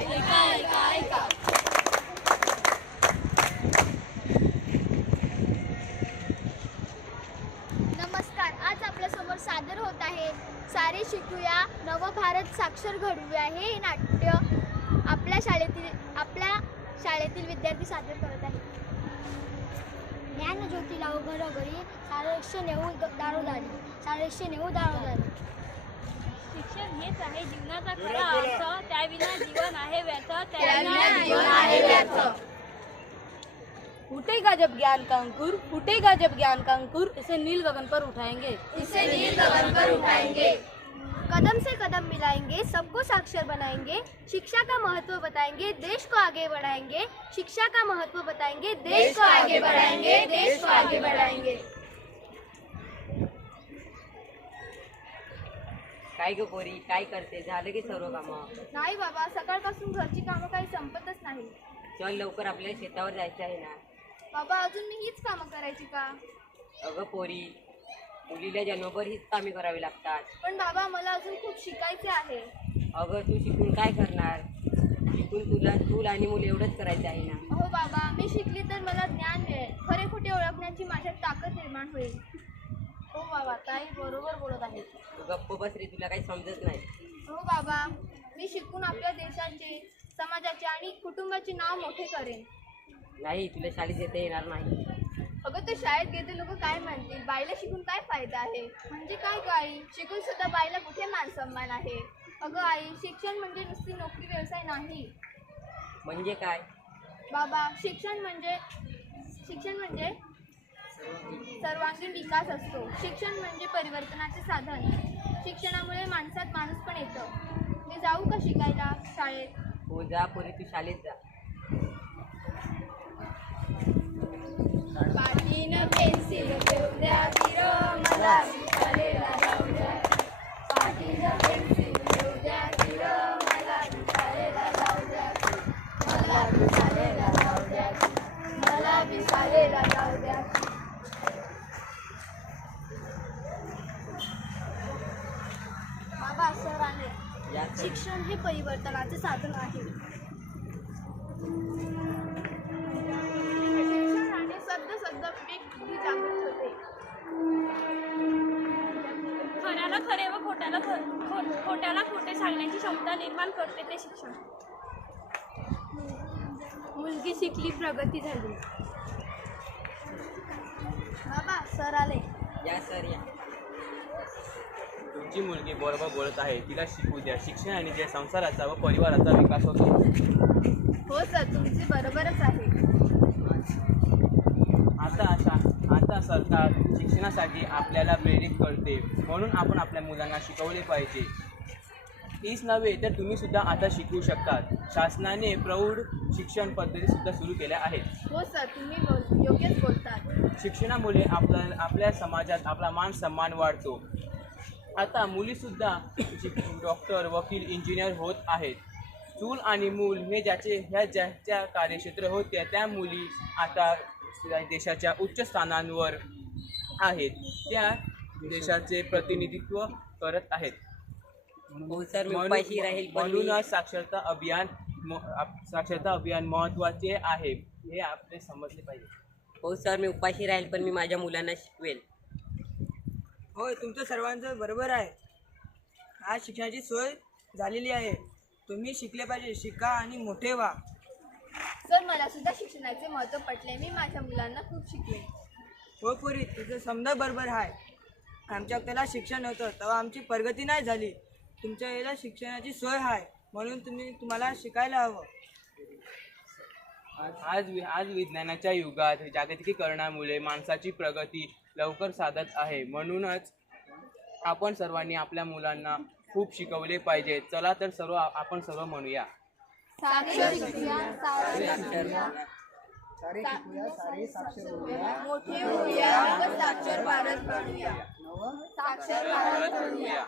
ऐका ऐका ऐका. नमस्कार. आज आपल्यासमोर सादर होत आहे सारे शिकूया नवभारत साक्षर घडवूया हे नाट्य आपल्या शाळेतील विद्यार्थी सादर करत आहेत. ज्ञानज्योती लावू घरोघरी, सारे नेऊ दारोदारी, सारे नेऊ दारोदारी. शिक्षण हेच आहे जीवनाचा खरा अर्थ, त्याविना जीवन आहे व्यर्थ, त्याविना जीवन आहे व्यर्थ. फूटेगा जब ज्ञान का अंकुर, फूटेगा जब ज्ञान का अंकुर, इसे नील गगन पर उठाएंगे, इसे नील गगन पर उठाएंगे. कदम से कदम मिलाएंगे, सबको साक्षर बनाएंगे, शिक्षा का महत्व बताएंगे, देश को आगे बढ़ाएंगे. शिक्षा का महत्व बताएंगे, देश को आगे बढ़ाएंगे, देश को आगे बढ़ाएंगे. काय ग पोरी, काय करते? झालं की सर्व कामं? नाही बाबा, सकाळपासून घरची कामं काही संपतच नाही. चल लवकर, आपल्याला शेतावर जायचं आहे ना. बाबा, अजून मी हीच कामं करायची का? अगं पोरी, मुलीला जन्मभर हीच कामे करावी लागतात. पण बाबा, मला अजून खूप शिकायचे आहे. अगं तू शिकून काय करणार? शिकून तुला चूल आणि मूल एवढंच करायचं आहे ना. हो बाबा, मी शिकली तर मला ज्ञान मिळेल, खरे खोटे ओळखण्याची माझ्यात ताकद निर्माण होईल. हो बाबा, ताई बरोबर बोलत आहे. तू गप्प बस रे, तुला काही समजत नाही. हो बाबा, मी शिकून आपल्या देशाचे, समाजाचे आणि कुटुंबाचे नाव मोठे करेन. नाही, तुला शाळेत येता येणार नाही. अगं, ते शाळेत गेले लोक काय म्हणतील? बाईला शिकून काय फायदा आहे? म्हणजे काय आई, शिकून सुद्धा बाईला कुठे मान सन्मान आहे? अगं आई, शिक्षण म्हणजे नुसती नोकरी व्यवसाय नाही. म्हणजे काय? बाबा, शिक्षण म्हणजे सर्वांगीण विकास असतो. शिक्षण म्हणजे परिवर्तनाचे साधन. शिक्षणामुळे माणसात माणूस पण येतं. मी जाऊ का शिकायला शाळेत? हो जा पोरी, तू शाळेत जा. पाटीनं पेन्सिल देऊ द्या वीर, मला विचारेला जाऊ द्या. पाटीनं पेन्सिल देऊ द्या वीर, मला विचारेला जाऊ द्या. मला विचारेला जाऊ द्या, मला विचारेला जाऊ द्या. बाबा, सर आले. या तर. शिक्षण हे परिवर्तनाचे साधन आहे. शिक्षणाने सध्या बुद्धी जागृत होते. खऱ्याला खरे व खोट्याला खोटे सांगण्याची क्षमता निर्माण करते ते शिक्षण. मुलगी शिकली, प्रगती झाली. बाबा, सर आले. या सर या. तुमची मुलगी बरोबर बोलत आहे, तिला शिकू द्या. शिक्षणाने ज्या संसाराचा व परिवाराचा विकास होतो. हो सर, तुमचे बरोबरच आहे. आता सरकार शिक्षणासाठी आपल्याला प्रेरित करते, म्हणून आपण आपल्या मुलांना शिकवले पाहिजे. हीच नव्हे तर तुम्ही सुद्धा आता शिकू शकतात. शासनाने प्रौढ शिक्षण पद्धती सुद्धा सुरू केल्या आहेत. हो सर, तुम्ही योग्यच बोलतात. शिक्षणामुळे आपल्या समाजात आपला मान सन्मान वाढतो. आता मुलीसुद्धा डॉक्टर, वकील, इंजिनियर होत आहेत. चूल आणि मूल हे ज्याच्या कार्यक्षेत्र होत्या त्या मुली आता देशाच्या उच्च स्थानांवर आहेत. त्या देशाचे प्रतिनिधित्व करत आहेत. हो सर, मी उपाशी राहील, पण म्हणूनच साक्षरता अभियान महत्त्वाचे आहे, हे आपले समजले पाहिजे. हो सर, मी उपाशी राहील, पण मी माझ्या मुलांना शिकवेल. होय, तुमचं सर्वांचं बरोबर आहे. आज शिक्षणाची सोय झालेली आहे. तुम्ही शिकले पाहिजे. शिका आणि मोठे व्हा. सर, मला सुद्धा शिक्षणाचे महत्त्व पटले. मी माझ्या मुलांना खूप शिकले. हो पुरी, तुझं समजा बरोबर आहे. आमच्या त्याला शिक्षण होतं तेव्हा आमची प्रगती नाही झाली. तुमच्या याला शिक्षणाची सोय आहे, म्हणून तुम्हाला शिकायला हवं. आज विज्ञानाच्या युगात जागतिकीकरणामुळे माणसाची प्रगती लवकर साधत आहे. म्हणूनच आपण सर्वांनी आपल्या मुलांना खूप शिकवले पाहिजे. चला तर आपण सर्व म्हणूया. साक्षर शिकूया, सारे साक्षर होऊया, मोठे होऊया व साक्षर भारत बनूया. साक्षर भारत बनूया.